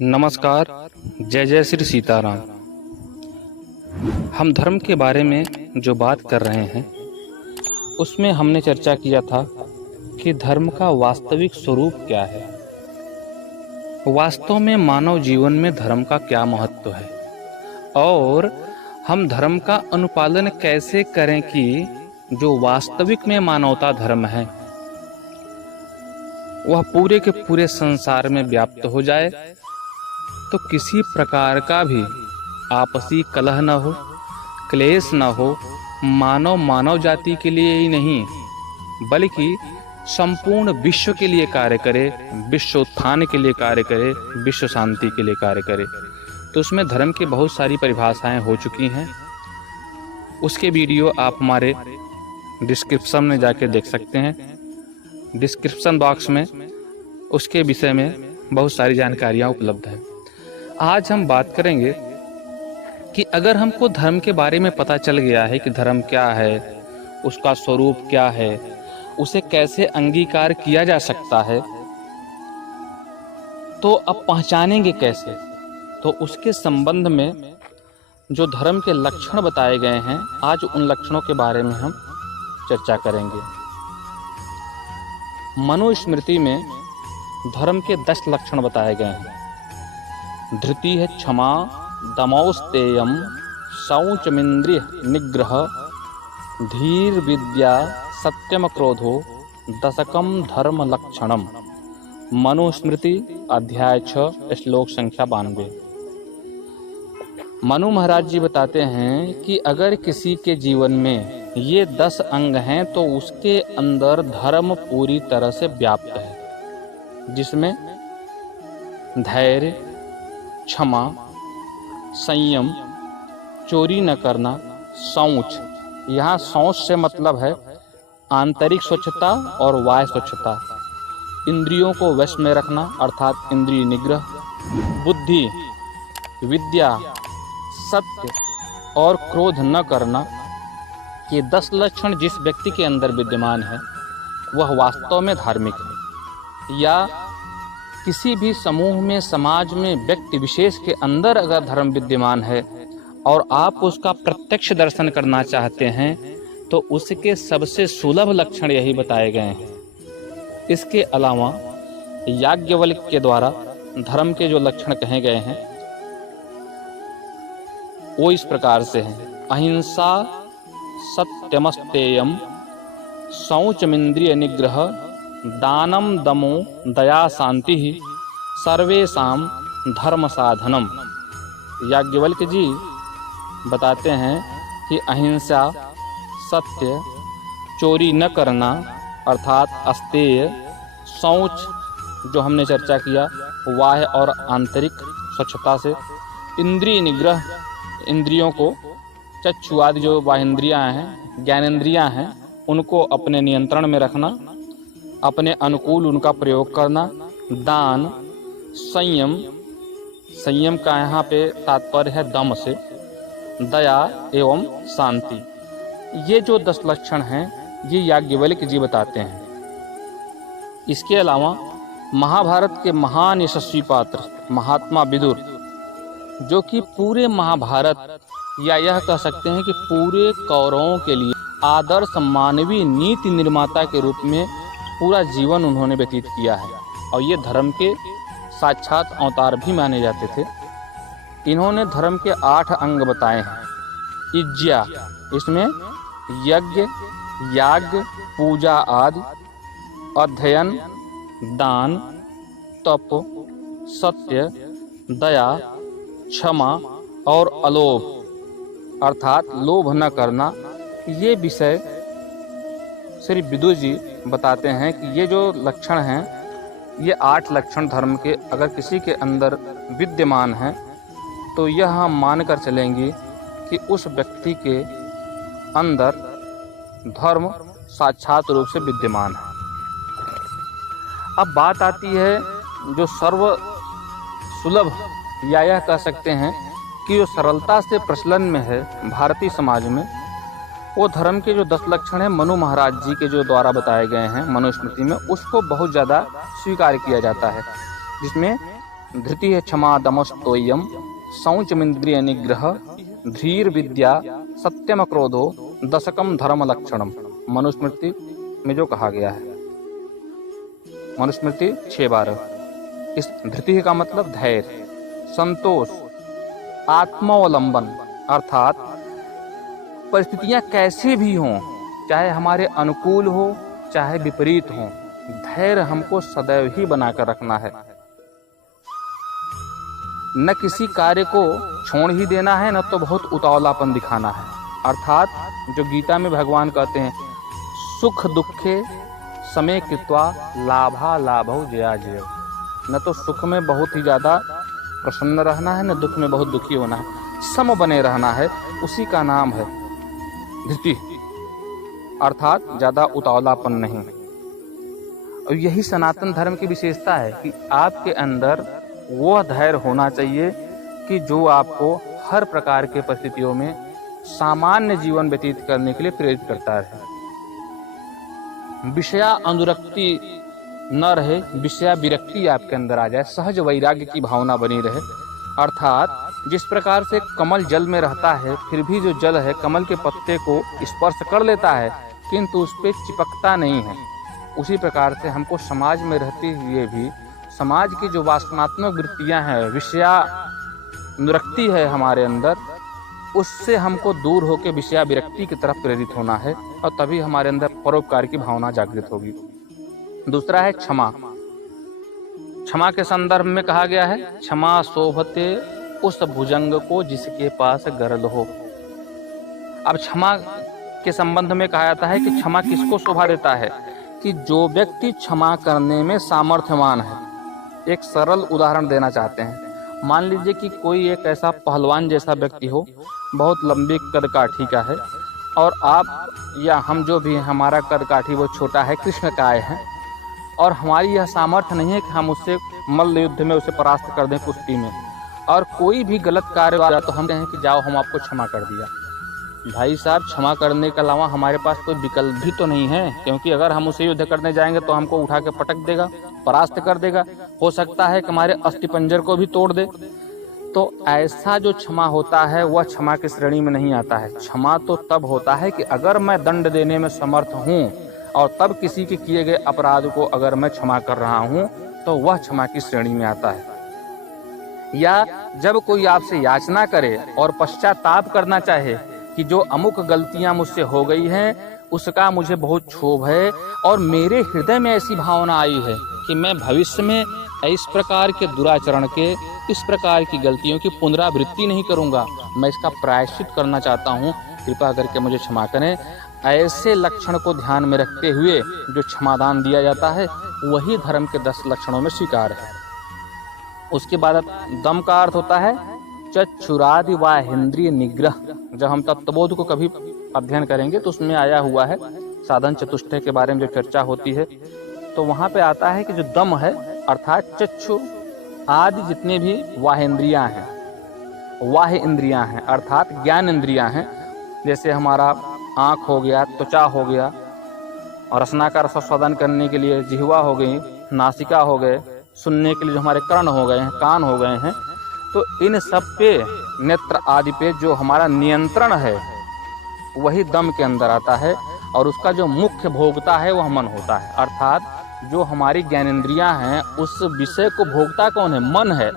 नमस्कार। जय जय श्री सीताराम। हम धर्म के बारे में जो बात कर रहे हैं उसमें हमने चर्चा किया था कि धर्म का वास्तविक स्वरूप क्या है, वास्तव में मानव जीवन में धर्म का क्या महत्व है और हम धर्म का अनुपालन कैसे करें कि जो वास्तविक में मानवता धर्म है वह पूरे के पूरे संसार में व्याप्त हो जाए, तो किसी प्रकार का भी आपसी कलह न हो, क्लेश न हो, मानव जाति के लिए ही नहीं बल्कि संपूर्ण विश्व के लिए कार्य करे, विश्व उत्थान के लिए कार्य करे, विश्व शांति के लिए कार्य करे। तो उसमें धर्म की बहुत सारी परिभाषाएं हो चुकी हैं। उसके वीडियो आप हमारे डिस्क्रिप्शन में जाके देख सकते हैं। डिस्क्रिप्शन बॉक्स में उसके विषय में बहुत सारी जानकारियाँ उपलब्ध हैं। आज हम बात करेंगे कि अगर हमको धर्म के बारे में पता चल गया है कि धर्म क्या है, उसका स्वरूप क्या है, उसे कैसे अंगीकार किया जा सकता है, तो अब पहचानेंगे कैसे। तो उसके संबंध में जो धर्म के लक्षण बताए गए हैं, आज उन लक्षणों के बारे में हम चर्चा करेंगे। मनुस्मृति में धर्म के 10 लक्षण बताए गए हैं। धृति है क्षमा, दमौस्तेयम, शौचमिंद्रिय निग्रह, धीर विद्या, सत्यम क्रोधो, दशकम धर्म लक्षणम। मनुस्मृति अध्याय 6 श्लोक संख्या 92। मनु महाराज जी बताते हैं कि अगर किसी के जीवन में ये 10 अंग हैं तो उसके अंदर धर्म पूरी तरह से व्याप्त है, जिसमें धैर्य, क्षमा, संयम, चोरी न करना, शौच। यहाँ शौच से मतलब है आंतरिक स्वच्छता और बाह्य स्वच्छता, इंद्रियों को वश में रखना अर्थात इंद्रिय निग्रह, बुद्धि, विद्या, सत्य और क्रोध न करना। ये 10 लक्षण जिस व्यक्ति के अंदर विद्यमान है वह वास्तव में धार्मिक है। या किसी भी समूह में, समाज में, व्यक्ति विशेष के अंदर अगर धर्म विद्यमान है और आप उसका प्रत्यक्ष दर्शन करना चाहते हैं तो उसके सबसे सुलभ लक्षण यही बताए गए हैं। इसके अलावा याज्ञवल्क्य के द्वारा धर्म के जो लक्षण कहे गए हैं वो इस प्रकार से हैं। अहिंसा, सत्यमस्तेयम, शौचमिंद्रिय निग्रह, दानम दमो दया शांति सर्वेषां धर्म साधनम। याज्ञवल्क्य जी बताते हैं कि अहिंसा, सत्य, चोरी न करना अर्थात अस्तेय, शौच जो हमने चर्चा किया बाह्य और आंतरिक स्वच्छता से, इंद्रिय निग्रह, इंद्रियों को, चक्षु आदि जो बाह्येंद्रियां हैं, ज्ञानेंद्रियां हैं, उनको अपने नियंत्रण में रखना, अपने अनुकूल उनका प्रयोग करना, दान, संयम, संयम का यहाँ पे तात्पर्य है दम से, दया एवं शांति। ये जो 10 लक्षण हैं ये याज्ञवल्क्य जी बताते हैं। इसके अलावा महाभारत के महान यशस्वी पात्र महात्मा विदुर, जो कि पूरे महाभारत या यह कह सकते हैं कि पूरे कौरवों के लिए आदर्श मानवीय नीति निर्माता के रूप में पूरा जीवन उन्होंने व्यतीत किया है और ये धर्म के साक्षात अवतार भी माने जाते थे। इन्होंने धर्म के 8 अंग बताए हैं। इज्या, इसमें यज्ञ, याग, पूजा आदि, अध्ययन, दान, तप, सत्य, दया, क्षमा और अलोभ अर्थात लोभ न करना। ये विषय श्री विदुर जी बताते हैं कि ये जो लक्षण हैं ये 8 लक्षण धर्म के अगर किसी के अंदर विद्यमान हैं तो यह हम मानकर चलेंगे कि उस व्यक्ति के अंदर धर्म साक्षात रूप से विद्यमान है। अब बात आती है जो सर्व सुलभ या यह कह सकते हैं कि जो सरलता से प्रचलन में है भारतीय समाज में, वो धर्म के जो 10 लक्षण हैं मनु महाराज जी के जो द्वारा बताए गए हैं मनुस्मृति में, उसको बहुत ज़्यादा स्वीकार किया जाता है। जिसमें धृति है क्षमा दमस्तोयम शौचमिंद्रिय निग्रह धीर विद्या सत्यम क्रोधो दशकम धर्म लक्षणम। मनुस्मृति में जो कहा गया है, मनुस्मृति 6:12। इस धृति का मतलब धैर्य, संतोष, आत्मावलंबन, अर्थात परिस्थितियां कैसी भी हों, चाहे हमारे अनुकूल हो चाहे विपरीत हो, धैर्य हमको सदैव ही बनाकर रखना है। न किसी कार्य को छोड़ ही देना है, न तो बहुत उतावलापन दिखाना है। अर्थात जो गीता में भगवान कहते हैं, सुख दुखे समय कृत्वा लाभा लाभौ जया जय। न तो सुख में बहुत ही ज़्यादा प्रसन्न रहना है, न दुख में बहुत दुखी होना है, सम बने रहना है। उसी का नाम है धृति, अर्थात ज़्यादा उतावलापन नहीं। और यही सनातन धर्म की विशेषता है कि आपके अंदर वह धैर्य होना चाहिए कि जो आपको हर प्रकार के परिस्थितियों में सामान्य जीवन व्यतीत करने के लिए प्रेरित करता है। विषया अनुरक्ति न रहे, विषया विरक्ति आपके अंदर आ जाए, सहज वैराग्य की भावना बनी रहे। अर्थात जिस प्रकार से कमल जल में रहता है, फिर भी जो जल है कमल के पत्ते को स्पर्श कर लेता है किंतु उस पर चिपकता नहीं है, उसी प्रकार से हमको समाज में रहते हुए भी समाज की जो वासनात्मक वृत्तियां हैं, विषया अनुरक्ति है हमारे अंदर, उससे हमको दूर होकर विषया विरक्ति की तरफ प्रेरित होना है और तभी हमारे अंदर परोपकार की भावना जागृत होगी। दूसरा है क्षमा। क्षमा के संदर्भ में कहा गया है, क्षमा शोभते उस भुजंग को जिसके पास गरल हो। अब क्षमा के संबंध में कहा जाता है कि क्षमा किसको शोभा देता है, कि जो व्यक्ति क्षमा करने में सामर्थ्यवान है। एक सरल उदाहरण देना चाहते हैं। मान लीजिए कि कोई एक ऐसा पहलवान जैसा व्यक्ति हो, बहुत लंबी कदकाठी का है, और आप या हम जो भी हैं, हमारा कदकाठी वो छोटा है, कृष्णकाय है, और हमारी यह सामर्थ्य नहीं है कि हम उससे मल्ल युद्ध में उसे परास्त कर दें, कुश्ती में, और कोई भी गलत कार्य हो तो हम कहें कि जाओ हम आपको क्षमा कर दिया। भाई साहब, क्षमा करने के अलावा हमारे पास कोई विकल्प भी तो नहीं है, क्योंकि अगर हम उसे युद्ध करने जाएंगे तो हमको उठा के पटक देगा, परास्त कर देगा, हो सकता है कि हमारे अस्थिपंजर को भी तोड़ दे। तो ऐसा जो क्षमा होता है वह क्षमा की श्रेणी में नहीं आता है। क्षमा तो तब होता है कि अगर मैं दंड देने में समर्थ हूँ और तब किसी के किए गए अपराध को अगर मैं क्षमा कर रहा हूँ तो वह क्षमा की श्रेणी में आता है। या जब कोई आपसे याचना करे और पश्चाताप करना चाहे कि जो अमुक गलतियां मुझसे हो गई हैं उसका मुझे बहुत क्षोभ है और मेरे हृदय में ऐसी भावना आई है कि मैं भविष्य में इस प्रकार के दुराचरण के, इस प्रकार की गलतियों की पुनरावृत्ति नहीं करूंगा, मैं इसका प्रायश्चित करना चाहता हूं, कृपा करके मुझे क्षमा करें। ऐसे लक्षण को ध्यान में रखते हुए जो क्षमादान दिया जाता है वही धर्म के 10 लक्षणों में स्वीकार है। उसके बाद दम का अर्थ होता है चक्षुरादि वाहेंद्रिय निग्रह। जब हम तत्वबोध को कभी अध्ययन करेंगे तो उसमें आया हुआ है साधन चतुष्टय के बारे में जो चर्चा होती है, तो वहाँ पे आता है कि जो दम है अर्थात चक्षु आदि जितने भी वाहेंद्रियाँ हैं, वाह्य इंद्रियाँ हैं अर्थात ज्ञान इंद्रियाँ हैं, जैसे हमारा आँख हो गया, त्वचा हो गया, और रसना का रसस्वादन करने के लिए जिह्वा हो गई, नासिका हो गए, सुनने के लिए जो हमारे कर्ण हो गए हैं, कान हो गए हैं, तो इन सब पे, नेत्र आदि पे जो हमारा नियंत्रण है वही दम के अंदर आता है, और उसका जो मुख्य भोगता है वह मन होता है। अर्थात जो हमारी ज्ञानेंद्रियां हैं उस विषय को भोगता कौन है? मन है।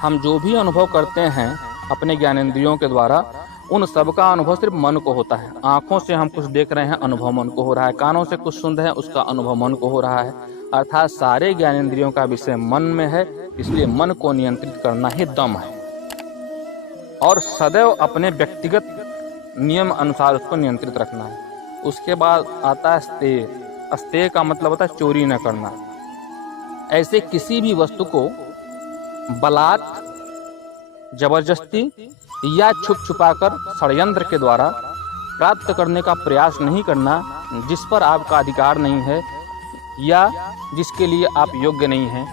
हम जो भी अनुभव करते हैं अपने ज्ञानेंद्रियों के द्वारा उन सब का अनुभव सिर्फ मन को होता है। आँखों से हम कुछ देख रहे हैं, अनुभव मन को हो रहा है, कानों से कुछ सुन रहे हैं, उसका अनुभव मन को हो रहा है। अर्थात सारे ज्ञानेंद्रियों का विषय मन में है, इसलिए मन को नियंत्रित करना ही दम है, और सदैव अपने व्यक्तिगत नियम अनुसार उसको नियंत्रित रखना है। उसके बाद आता है स्तेय। स्तेय का मतलब होता है चोरी न करना। ऐसे किसी भी वस्तु को बलात्, जबरदस्ती या छुप छुपाकर षड्यंत्र के द्वारा प्राप्त करने का प्रयास नहीं करना जिस पर आपका अधिकार नहीं है या जिसके लिए आप योग्य नहीं हैं,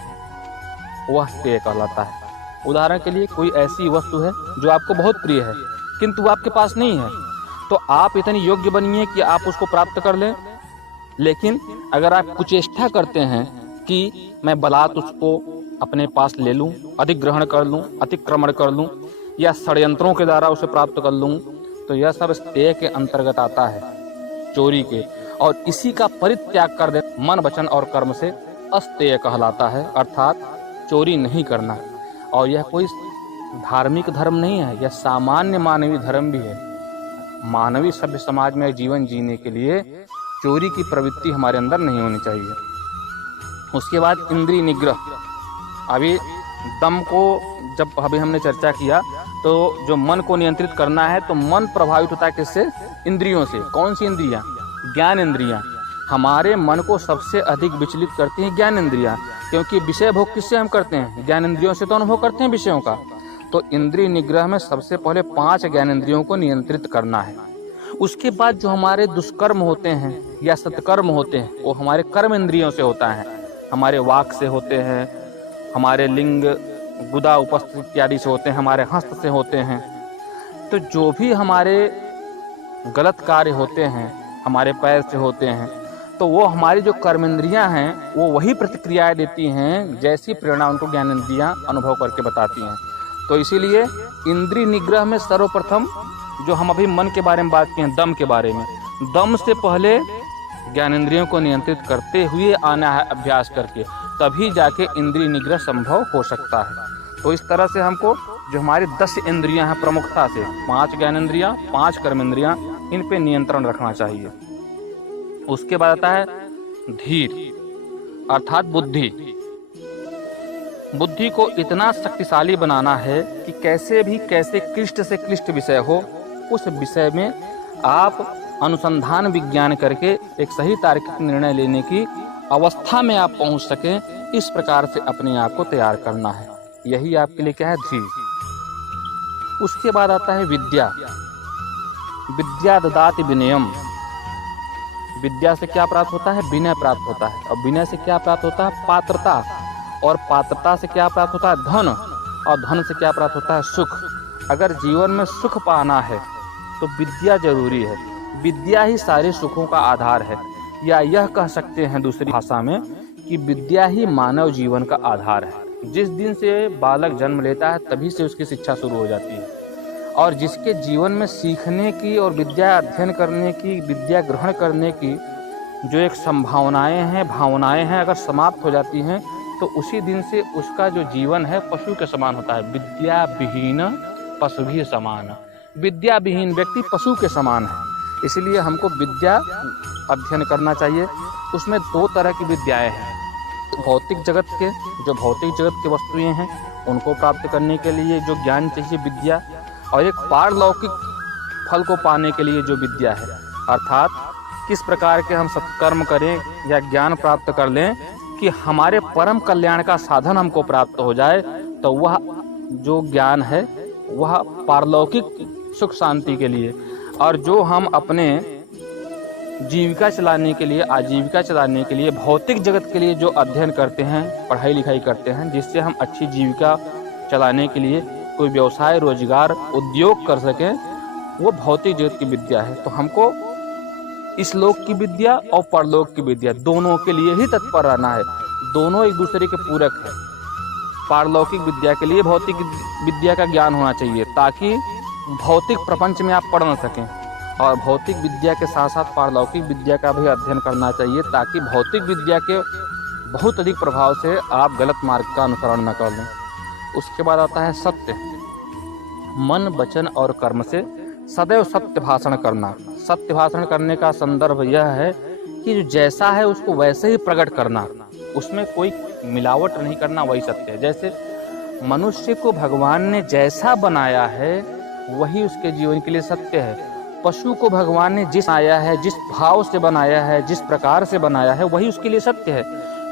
वह स्तेय कहलाता है। उदाहरण के लिए कोई ऐसी वस्तु है जो आपको बहुत प्रिय है किंतु आपके पास नहीं है, तो आप इतनी योग्य बनिए कि आप उसको प्राप्त कर लें। लेकिन अगर आप कुचेष्टा करते हैं कि मैं बलात् उसको अपने पास ले लूं, अधिग्रहण कर लूं, अतिक्रमण कर लूं या षड्यंत्रों के द्वारा उसे प्राप्त कर लूं, तो यह सब स्तेय के अंतर्गत आता है, चोरी के। और इसी का परित्याग कर दे मन वचन और कर्म से अस्तेय कहलाता है, अर्थात चोरी नहीं करना। और यह कोई धार्मिक धर्म नहीं है, यह सामान्य मानवीय धर्म भी है। मानवीय सभ्य समाज में जीवन जीने के लिए चोरी की प्रवृत्ति हमारे अंदर नहीं होनी चाहिए। उसके बाद इंद्रिय निग्रह। अभी दम को जब अभी हमने चर्चा किया तो जो मन को नियंत्रित करना है, तो मन प्रभावित होता है किससे? इंद्रियों से। कौन सी इंद्रियां? ज्ञान इंद्रियां। हमारे मन को सबसे अधिक विचलित करती हैं ज्ञान इंद्रियां, क्योंकि विषय भोग किससे हम करते हैं? ज्ञान इंद्रियों से तो अनुभव करते हैं विषयों का। तो इंद्रिय निग्रह में सबसे पहले 5 ज्ञान इंद्रियों को नियंत्रित करना है। उसके बाद जो हमारे दुष्कर्म होते हैं या सत्कर्म होते हैं, वो हमारे कर्म इंद्रियों से होता है, हमारे वाक से होते हैं, हमारे लिंग गुदा उपस्थ इत्यादि से होते हैं, हमारे हस्त से होते हैं। तो जो भी हमारे गलत कार्य होते हैं, हमारे पैर से होते हैं, तो वो हमारी जो कर्मेंद्रियां हैं वो वही प्रतिक्रियाएं देती हैं जैसी प्रेरणा उनको ज्ञान इंद्रियां अनुभव करके बताती हैं। तो इसीलिए इंद्रिय निग्रह में सर्वप्रथम जो हम अभी मन के बारे में बात किए हैं, दम के बारे में, दम से पहले ज्ञानेंद्रियों को नियंत्रित करते हुए आना है अभ्यास करके, तभी जाके इंद्रिय निग्रह संभव हो सकता है। तो इस तरह से हमको जो हमारी 10 इंद्रियां हैं प्रमुखता से, 5 ज्ञानेंद्रियां, 5 कर्मेंद्रियां, इन पे नियंत्रण रखना चाहिए। उसके बाद आता है धीर अर्थात बुद्धि। बुद्धि को इतना शक्तिशाली बनाना है कि कैसे क्लिष्ट से क्लिष्ट विषय हो, उस विषय में आप अनुसंधान विज्ञान करके एक सही तार्किक निर्णय लेने की अवस्था में आप पहुंच सकें, इस प्रकार से अपने आप को तैयार करना है। यही आपके लिए क्या है? धीर। उसके बाद आता है विद्या। विद्या ददाति विनयम। विद्या से क्या प्राप्त होता है? विनय प्राप्त होता है। और विनय से क्या प्राप्त होता है? पात्रता। और पात्रता से क्या प्राप्त होता है? धन। और धन से क्या प्राप्त होता है? सुख। अगर जीवन में सुख पाना है तो विद्या जरूरी है। विद्या ही सारे सुखों का आधार है, या यह कह सकते हैं दूसरी भाषा में कि विद्या ही मानव जीवन का आधार है। जिस दिन से बालक जन्म लेता है तभी से उसकी शिक्षा शुरू हो जाती है, और जिसके जीवन में सीखने की और विद्या अध्ययन करने की, विद्या ग्रहण करने की जो एक संभावनाएं हैं, भावनाएं हैं, अगर समाप्त हो जाती हैं तो उसी दिन से उसका जो जीवन है पशु के समान होता है। विद्या विहीन पशु भी समान। विद्या विहीन व्यक्ति पशु के समान है। इसलिए हमको विद्या अध्ययन करना चाहिए। उसमें 2 तरह की विद्याएं हैं। भौतिक जगत के, जो भौतिक जगत की वस्तुएं हैं उनको प्राप्त करने के लिए जो ज्ञान चाहिए विद्या, और एक पारलौकिक फल को पाने के लिए जो विद्या है, अर्थात किस प्रकार के हम सत्कर्म करें या ज्ञान प्राप्त कर लें कि हमारे परम कल्याण का साधन हमको प्राप्त हो जाए, तो वह जो ज्ञान है वह पारलौकिक सुख शांति के लिए, और जो हम अपने जीविका चलाने के लिए, आजीविका चलाने के लिए, भौतिक जगत के लिए जो अध्ययन करते हैं, पढ़ाई लिखाई करते हैं, जिससे हम अच्छी जीविका चलाने के लिए कोई व्यवसाय, रोजगार, उद्योग कर सकें, वो भौतिक जगत की विद्या है। तो हमको इस लोक की विद्या और परलोक की विद्या दोनों के लिए ही तत्पर रहना है। दोनों एक दूसरे के पूरक है। पारलौकिक विद्या के लिए भौतिक विद्या का ज्ञान होना चाहिए, ताकि भौतिक प्रपंच में आप पढ़ न सकें, और भौतिक विद्या के साथ साथ पारलौकिक विद्या का भी अध्ययन करना चाहिए, ताकि भौतिक विद्या के बहुत अधिक प्रभाव से आप गलत मार्ग का अनुसरण न कर लें। उसके बाद आता है सत्य। मन, वचन और कर्म से सदैव सत्य भाषण करना। सत्य भाषण करने का संदर्भ यह है कि जो जैसा है उसको वैसे ही प्रकट करना, उसमें कोई मिलावट नहीं करना, वही सत्य है। जैसे मनुष्य को भगवान ने जैसा बनाया है वही उसके जीवन के लिए सत्य है। पशु को भगवान ने जिस आया है, जिस भाव से बनाया है, जिस प्रकार से बनाया है, वही उसके लिए सत्य है।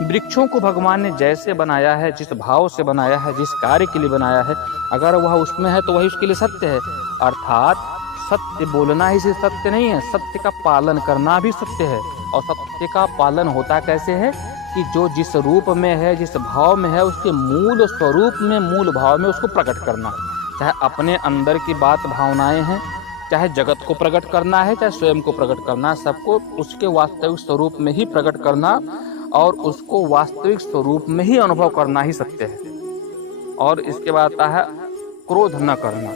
वृक्षों को भगवान ने जैसे बनाया है, जिस भाव से बनाया है, जिस कार्य के लिए बनाया है, अगर वह उसमें है तो वही उसके लिए सत्य है। अर्थात सत्य बोलना ही सिर्फ सत्य नहीं है, सत्य का पालन करना भी सत्य है। और सत्य का पालन होता कैसे है कि जो जिस रूप में है, जिस भाव में है, उसके मूल स्वरूप में, मूल भाव में उसको प्रकट करना। चाहे अपने अंदर की बात, भावनाएं हैं, चाहे जगत को प्रकट करना है, चाहे स्वयं को प्रकट करना है, सबको उसके वास्तविक स्वरूप में ही प्रकट करना। और उसको वास्तविक स्वरूप में ही अनुभव करना ही सत्य है। और इसके बाद आता है क्रोध न करना।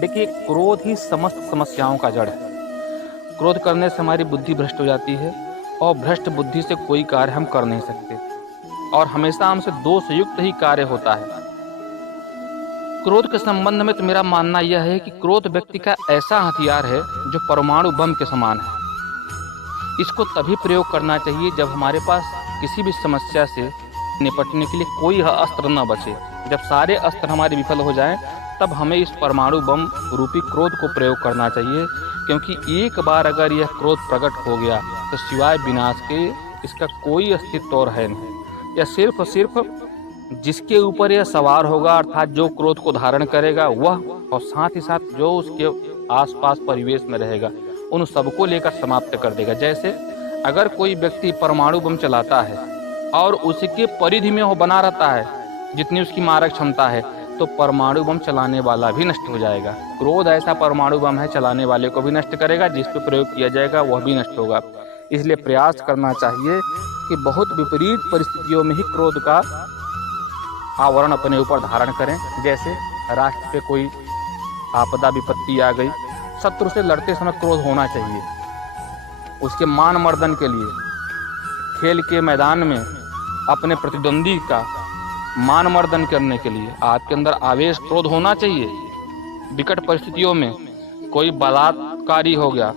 देखिए, क्रोध ही समस्त समस्याओं का जड़ है। क्रोध करने से हमारी बुद्धि भ्रष्ट हो जाती है और भ्रष्ट बुद्धि से कोई कार्य हम कर नहीं सकते और हमेशा हमसे दोष युक्त ही कार्य होता है। क्रोध के संबंध में तो मेरा मानना यह है कि क्रोध व्यक्ति का ऐसा हथियार है जो परमाणु बम के समान है। इसको तभी प्रयोग करना चाहिए जब हमारे पास किसी भी समस्या से निपटने के लिए कोई अस्त्र न बचे। जब सारे अस्त्र हमारे विफल हो जाएं, तब हमें इस परमाणु बम रूपी क्रोध को प्रयोग करना चाहिए, क्योंकि एक बार अगर यह क्रोध प्रकट हो गया तो सिवाय विनाश के इसका कोई अस्तित्व और है नहीं। यह सिर्फ और सिर्फ जिसके ऊपर यह सवार होगा, अर्थात जो क्रोध को धारण करेगा वह, और साथ ही साथ जो उसके आसपास परिवेश में रहेगा, उन सबको लेकर समाप्त कर देगा। जैसे अगर कोई व्यक्ति परमाणु बम चलाता है और उसके परिधि में वो बना रहता है जितनी उसकी मारक क्षमता है, तो परमाणु बम चलाने वाला भी नष्ट हो जाएगा। क्रोध ऐसा परमाणु बम है, चलाने वाले को भी नष्ट करेगा, जिस पे प्रयोग किया जाएगा वह भी नष्ट होगा। इसलिए प्रयास करना चाहिए कि बहुत विपरीत परिस्थितियों में ही क्रोध का आवरण अपने ऊपर धारण करें। जैसे राष्ट्र पे कोई आपदा विपत्ति आ गई, शत्रु से लड़ते समय क्रोध होना चाहिए। उसके मान मर्दन के लिए खेल के मैदान में अपने प्रतिद्वंदी का मान मर्दन करने के लिए आपके अंदर आवेश, क्रोध होना चाहिए। विकट परिस्थितियों में कोई बलात्कारी हो गया,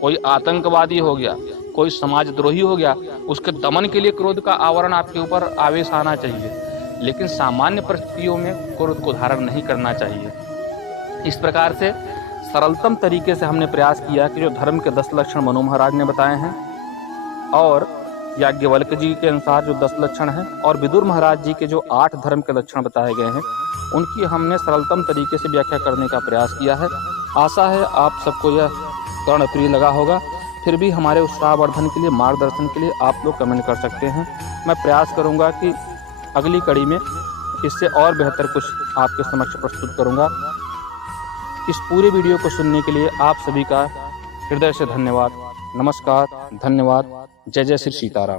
कोई आतंकवादी हो गया, कोई समाजद्रोही हो गया, उसके दमन के लिए क्रोध का आवरण आपके ऊपर आवेश आना चाहिए। लेकिन सामान्य परिस्थितियों में क्रोध को धारण नहीं करना चाहिए। इस प्रकार से सरलतम तरीके से हमने प्रयास किया कि जो धर्म के 10 लक्षण मनु महाराज ने बताए हैं और याज्ञवल्क्य जी के अनुसार जो 10 लक्षण हैं और विदुर महाराज जी के जो 8 धर्म के लक्षण बताए गए हैं, उनकी हमने सरलतम तरीके से व्याख्या करने का प्रयास किया है। आशा है आप सबको यह कर्णप्रिय लगा होगा। फिर भी हमारे उत्साहवर्धन के लिए, मार्गदर्शन के लिए आप लोग कमेंट कर सकते हैं। मैं प्रयास करूँगा कि अगली कड़ी में इससे और बेहतर कुछ आपके समक्ष प्रस्तुत करूँगा। इस पूरे वीडियो को सुनने के लिए आप सभी का हृदय से धन्यवाद। नमस्कार, धन्यवाद। जय जय श्री सीताराम।